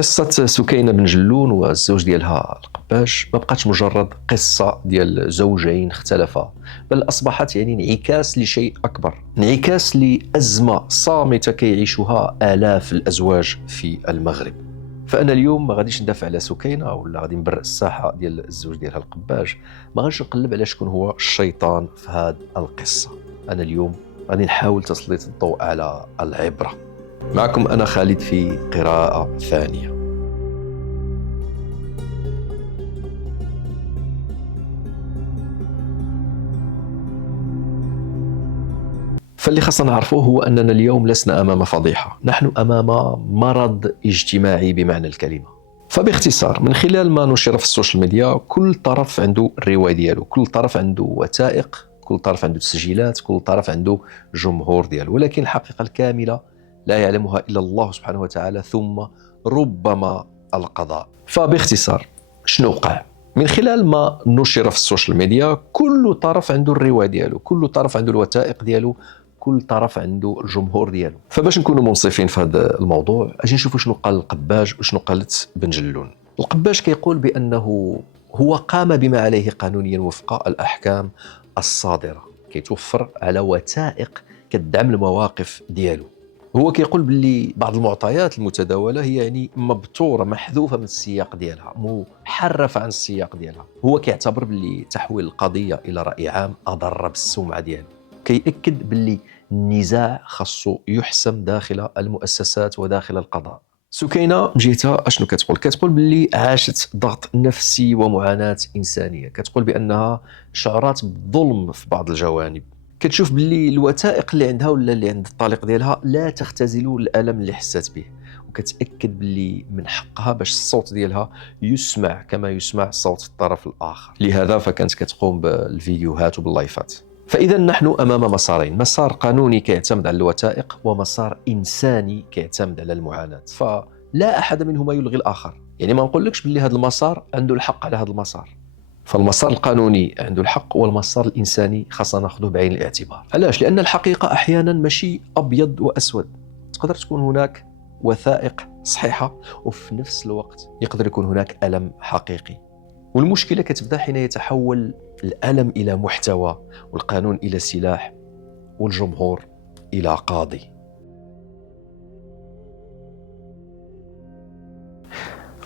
قصة سكينة بن جلون والزوج ديالها القباش ما بقاتش مجرد قصة ديال زوجين اختلفا، بل أصبحت انعكاس لشيء أكبر، انعكاس لأزمة صامتة كيعيشها آلاف الأزواج في المغرب. فأنا اليوم ما غاديش ندافع على سكينة ولا غادي نبرئ الساحة ديال الزوج ديالها القباش، ما غاديش نقلب على شكون هو الشيطان في هذه القصة. أنا اليوم غادي نحاول تسليط الضوء على العبرة. معكم أنا خالد في قراءة ثانية. فاللي خاصنا نعرفوه هو أننا اليوم لسنا أمام فضيحة، نحن أمام مرض اجتماعي بمعنى الكلمة. فباختصار من خلال ما نشر في السوشيال ميديا، كل طرف عنده الرواية ديالو، كل طرف عنده وثائق، كل طرف عنده تسجيلات، كل طرف عنده جمهور ديالو، ولكن الحقيقة الكاملة لا يعلمها إلا الله سبحانه وتعالى، ثم ربما القضاء. فباختصار شنو وقع؟ من خلال ما نشر في السوشيال ميديا، كل طرف عنده الرواية ديالو، كل طرف عنده الوثائق ديالو، كل طرف عنده الجمهور ديالو. فباش نكونوا منصفين في هذا الموضوع، اجي نشوفوا شنو قال القباش وشنو قالت بن جلون. القباش كيقول بأنه هو قام بما عليه قانونيا وفق الأحكام الصادرة، كيتوفر على وثائق كتدعم المواقف ديالو. هو كيقول باللي بعض المعطيات المتداولة هي مبتورة، محذوفة من السياق ديالها، محرفة عن السياق ديالها. هو كيعتبر باللي تحويل القضية إلى رأي عام أضر بالسمعة ديالو. كيأكد باللي النزاع خاصو يحسم داخل المؤسسات وداخل القضاء. سكينة جهتها اشنو كتقول؟ كتقول باللي عاشت ضغط نفسي ومعاناة إنسانية، كتقول بأنها شعرات بالظلم في بعض الجوانب، كتشوف باللي الوثائق اللي عندها ولا اللي عند الطليق ديالها لا تختزل الألم اللي حسات به، وكتأكد باللي من حقها باش الصوت ديالها يسمع كما يسمع صوت الطرف الآخر. لهذا فكانت كتقوم بالفيديوهات وباللايفات. فإذا نحن أمام مسارين، مسار قانوني كيعتمد على الوثائق، ومسار إنساني كيعتمد على المعاناة، فلا أحد منهما يلغي الآخر. ما نقولكش باللي هذا المسار عنده الحق على هذا المسار، فالمسار القانوني عنده الحق والمسار الإنساني خاصنا ناخذه بعين الاعتبار. علاش؟ لأن الحقيقة أحيانا ماشي أبيض وأسود، تقدر تكون هناك وثائق صحيحة وفي نفس الوقت يقدر يكون هناك ألم حقيقي. والمشكلة كتبدأ حين يتحول الألم إلى محتوى، والقانون إلى سلاح، والجمهور إلى قاضي.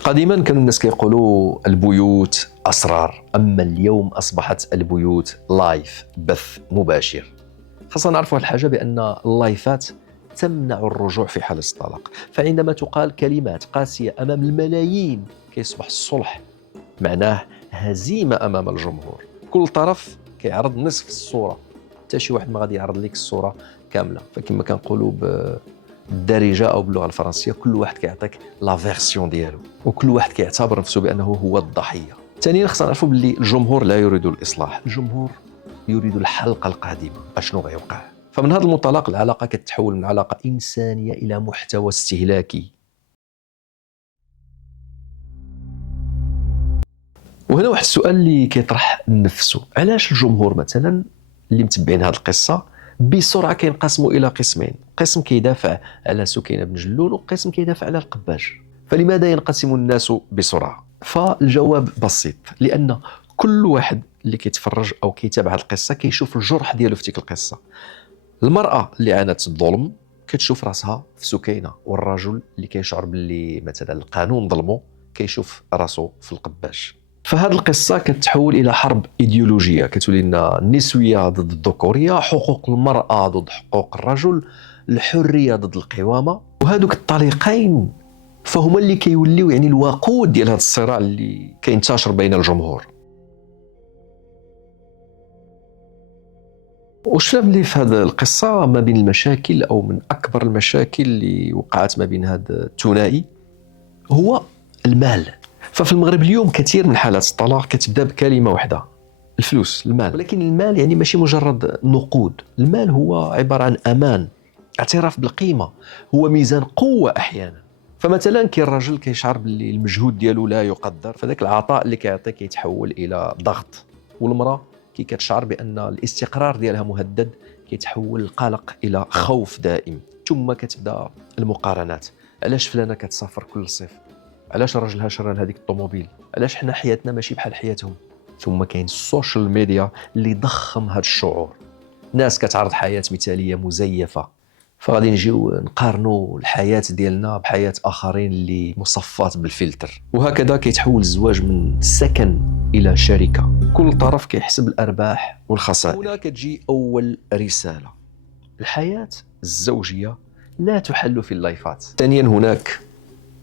قديما كانوا الناس كيقولوا البيوت أسرار، أما اليوم أصبحت البيوت لايف، بث مباشر. خاصنا نعرفوا الحاجة بأن اللايفات تمنع الرجوع في حالة الطلاق، فعندما تقال كلمات قاسية أمام الملايين كيصبح الصلح معناه هزيمة أمام الجمهور. كل طرف كيعرض نصف الصورة، حتى شي واحد ما غادي يعرض لك الصورة كاملة. فكما كنقولوا بالدارجة أو باللغة الفرنسية، كل واحد كيعطيك لا فيرسيون ديالو، وكل واحد كيعتبر نفسه بأنه هو الضحية. ثانيا خصنا نعرفوا باللي الجمهور لا يريد الإصلاح، الجمهور يريد الحلقة القادمة، أشنو غيوقع. فمن هذا المنطلق العلاقة كتتحول من علاقة إنسانية إلى محتوى استهلاكي. وهنا واحد السؤال اللي كيطرح نفسه، علاش الجمهور مثلا اللي متبعين هذه القصة بسرعة كينقسموا إلى قسمين، قسم كيدافع على سكينة بن جلون وقسم كيدافع على القباش؟ فلماذا ينقسم الناس بسرعة؟ فالجواب بسيط، لأن كل واحد اللي كيتفرج أو كيتابع القصة كيشوف الجرح ديالو في تلك القصة. المرأة اللي عانت الظلم كتشوف راسها في سكينة، والرجل اللي كيشعر باللي مثلا القانون ظلمه كيشوف راسه في القباش. فهذه القصة كتحول إلى حرب إيديولوجية، كتولي لنا النسوية ضد الذكورية، حقوق المرأة ضد حقوق الرجل، الحرية ضد القوامة. وهذوك الطريقين فهما اللي كيوليو الوقود ديال هذا الصراع اللي كينتشر بين الجمهور. وشفنا بلي في هذه القصة ما بين المشاكل أو من أكبر المشاكل اللي وقعت ما بين هذا الثنائي هو المال. ففي المغرب اليوم كثير من حالات الطلاق كتبدا بكلمة واحدة، الفلوس، المال. ولكن المال ماشي مجرد نقود، المال هو عبارة عن أمان، اعتراف بالقيمة، هو ميزان قوة أحيانا. فمثلا كاين الرجل كيشعر باللي المجهود ديالو لا يقدر، فذاك العطاء اللي كيعطي كيتحول إلى ضغط. والمرأة كي كتشعر بأن الاستقرار ديالها مهدد كيتحول القلق إلى خوف دائم. ثم كتبدا المقارنات، علاش فلانة كتسافر كل صيف علاش الراجل ها شرى هذيك الطوموبيل، علاش حنا حياتنا ماشي بحال حياتهم. ثم كاين السوشيال ميديا اللي ضخم هذا الشعور، ناس كتعرض حياة مثالية مزيفة، فغادي نجيو نقارنوا الحياة ديالنا بحياة آخرين اللي مصفات بالفلتر. وهكذا كيتحول الزواج من سكن إلى شركة، كل طرف كيحسب الأرباح والخسائر. هنا كتجي أول رسالة: الحياة الزوجية لا تحل في اللايفات. ثانيا هناك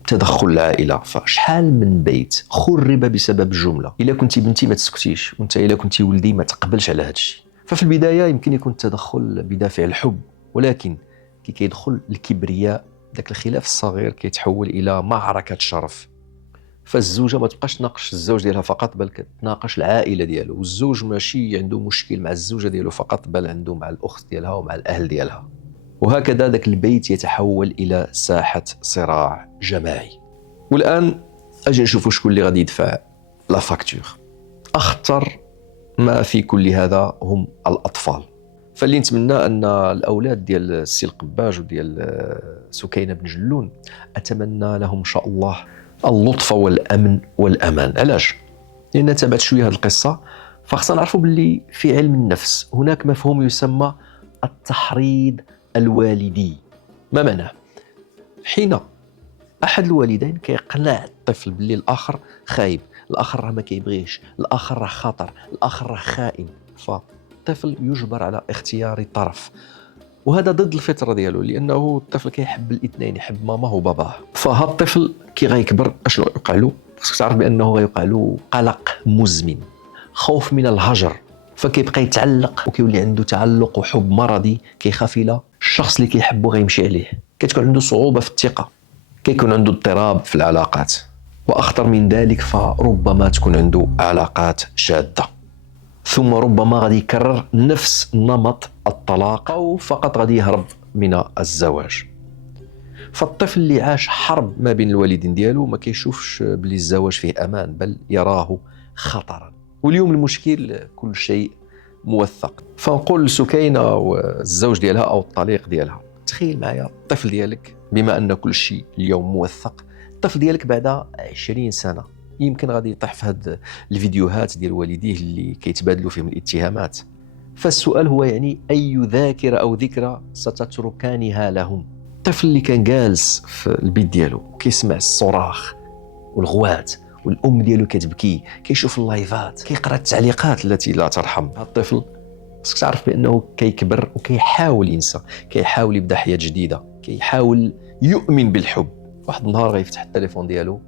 تدخل العائله، فشحال من بيت خرب بسبب جمله. الا كنتي بنتي ما تسكتيش، وانت الا كنتي ولدي ما تقبلش على هذا الشيء. ففي البدايه يمكن يكون التدخل بدافع الحب، ولكن كي كيدخل الكبرياء ذاك الخلاف الصغير كيتحول الى معركه شرف. فالزوجه ما تبقاش تناقش الزوج ديالها فقط، بل كتناقش العائله ديالو، والزوج ماشي عنده مشكل مع الزوجه ديالو فقط، بل عنده مع الاخت ديالها ومع الاهل ديالها. وهكذا ذاك البيت يتحول إلى ساحة صراع جماعي. والآن أجي نشوفوا شكون اللي غادي يدفع لا فاكتور. أخطر ما في كل هذا هم الأطفال. فاللي نتمنى أن الأولاد ديال السي القباج وديال سكينة بن جلون أتمنى لهم إن شاء الله اللطف والأمن والأمان. علاش؟ لأن تابعت شوية هذه القصة، فخصنا نعرفوا باللي في علم النفس هناك مفهوم يسمى التحريض الوالدي. ما معناه؟ حين احد الوالدين كيقنع الطفل باللي الاخر خايب، الاخر راه ما كيبغيش، الاخر راه خطر، الاخر راه خائن، فالطفل يجبر على اختيار طرف، وهذا ضد الفطره ديالو، لانه الطفل كيحب الاثنين، يحب ماماه وباباه. فهذا الطفل كي غيكبر اشنو يوقع له؟ خصك تعرف بانه غيوقع له قلق مزمن، خوف من الهجر، فكيبقى يتعلق وكيولي عنده تعلق وحب مرضي، كيخاف الى الشخص اللي كيحبه غيمشي عليه، كتكون عنده صعوبه في الثقه، كيكون عنده اضطراب في العلاقات، واخطر من ذلك فربما تكون عنده علاقات شاذه، ثم ربما غادي يكرر نفس نمط الطلاق او فقط غادي يهرب من الزواج. فالطفل اللي عاش حرب ما بين الوالدين ديالو ما كيشوفش بلي الزواج فيه امان، بل يراه خطرا. واليوم المشكل كل شيء موثق، فنقول لسكينة والزوج ديالها أو الطليق ديالها: تخيل معايا الطفل ديالك، بما أن كل شيء اليوم موثق، الطفل ديالك بعد 20 سنة يمكن غادي يطيح في هاد الفيديوهات ديال والديه اللي كيتبادلوا فيهم الاتهامات. فالسؤال هو يعني أي ذاكرة أو ذكرى ستتركانها لهم؟ الطفل اللي كان جالس في البيت ديالو كيسمع الصراخ والغوات، والام ديالو كتبكي، كيشوف اللايفات، كيقرا التعليقات التي لا ترحم. هذا الطفل خصك تعرف بانه كيكبر وكيحاول ينسى، كيحاول يبدا حياه جديده، كيحاول يؤمن بالحب. واحد النهار غيفتح التليفون ديالو،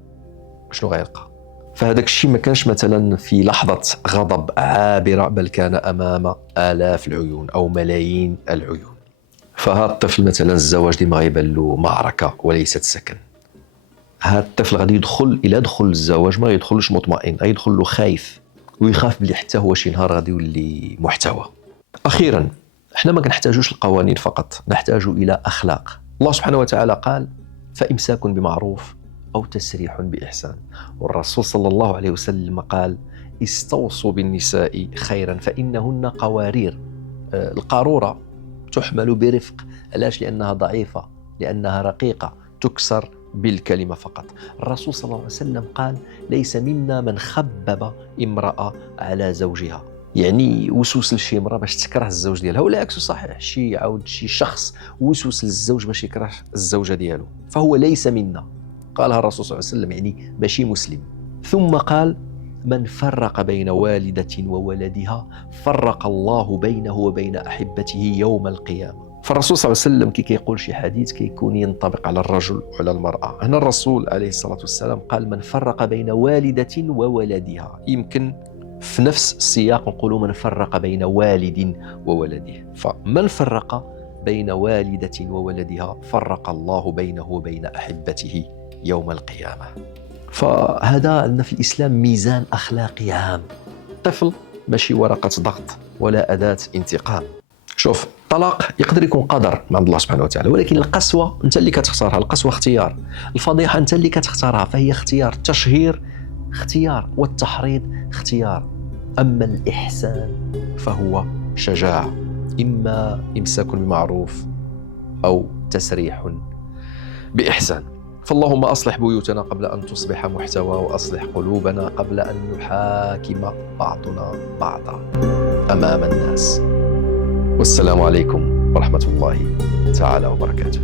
شنو غيلقى؟ فهذاك الشيء ما كانش مثلا في لحظه غضب عابره، بل كان امام آلاف العيون او ملايين العيون. فهذا الطفل مثلا الزواج ديما غيبان له معركه وليست سكن. هذا الطفل غادي يدخل، الى دخل الزواج ما يدخلش مطمئن، غيدخل له خايف ويخاف بلي حتى هو شي نهار غادي يولي محتوى. اخيرا احنا ما كنحتاجوش القوانين فقط، نحتاج الى اخلاق. الله سبحانه وتعالى قال: فامساك بمعروف او تسريح باحسان. والرسول صلى الله عليه وسلم قال: استوصوا بالنساء خيرا فانهن قوارير. القاروره تحمل برفق، علاش؟ لانها ضعيفه، لانها رقيقه، تكسر بالكلمة فقط. الرسول صلى الله عليه وسلم قال: ليس منا من خبب امرأة على زوجها، يعني وسوس لشي امرأة باش تكره الزوج ديالها، ولا عكسه صحيح، شي شخص وسوس للزوج باش يكره الزوجة ديالو، فهو ليس منا. قالها الرسول صلى الله عليه وسلم، يعني ماشي مسلم. ثم قال: من فرق بين والدة وولدها فرق الله بينه وبين أحبته يوم القيامة. فالرسول صلى الله عليه وسلم كي كيقول شي حديث كيكون ينطبق على الرجل وعلى المرأة. هنا الرسول عليه الصلاة والسلام قال: من فرق بين والدة وولدها. يمكن في نفس السياق نقولوا من فرق بين والد وولده. فمن فرق بين والدة وولدها فرق الله بينه وبين أحبته يوم القيامة. فهذا عندنا في الإسلام ميزان أخلاقي عام. طفل ماشي ورقة ضغط ولا أداة انتقام. شوف، الطلاق يقدر يكون قدر من عند الله سبحانه وتعالى، ولكن القسوة أنت اللي كتختارها، القسوة اختيار، الفضيحة أنت اللي كتختارها فهي اختيار، التشهير اختيار، والتحريض اختيار. أما الإحسان فهو شجاعة، إما إمساك بمعروف أو تسريح بإحسان. فاللهم أصلح بيوتنا قبل أن تصبح محتوى، وأصلح قلوبنا قبل أن يحاكم بعضنا بعضا أمام الناس. والسلام عليكم ورحمة الله تعالى وبركاته.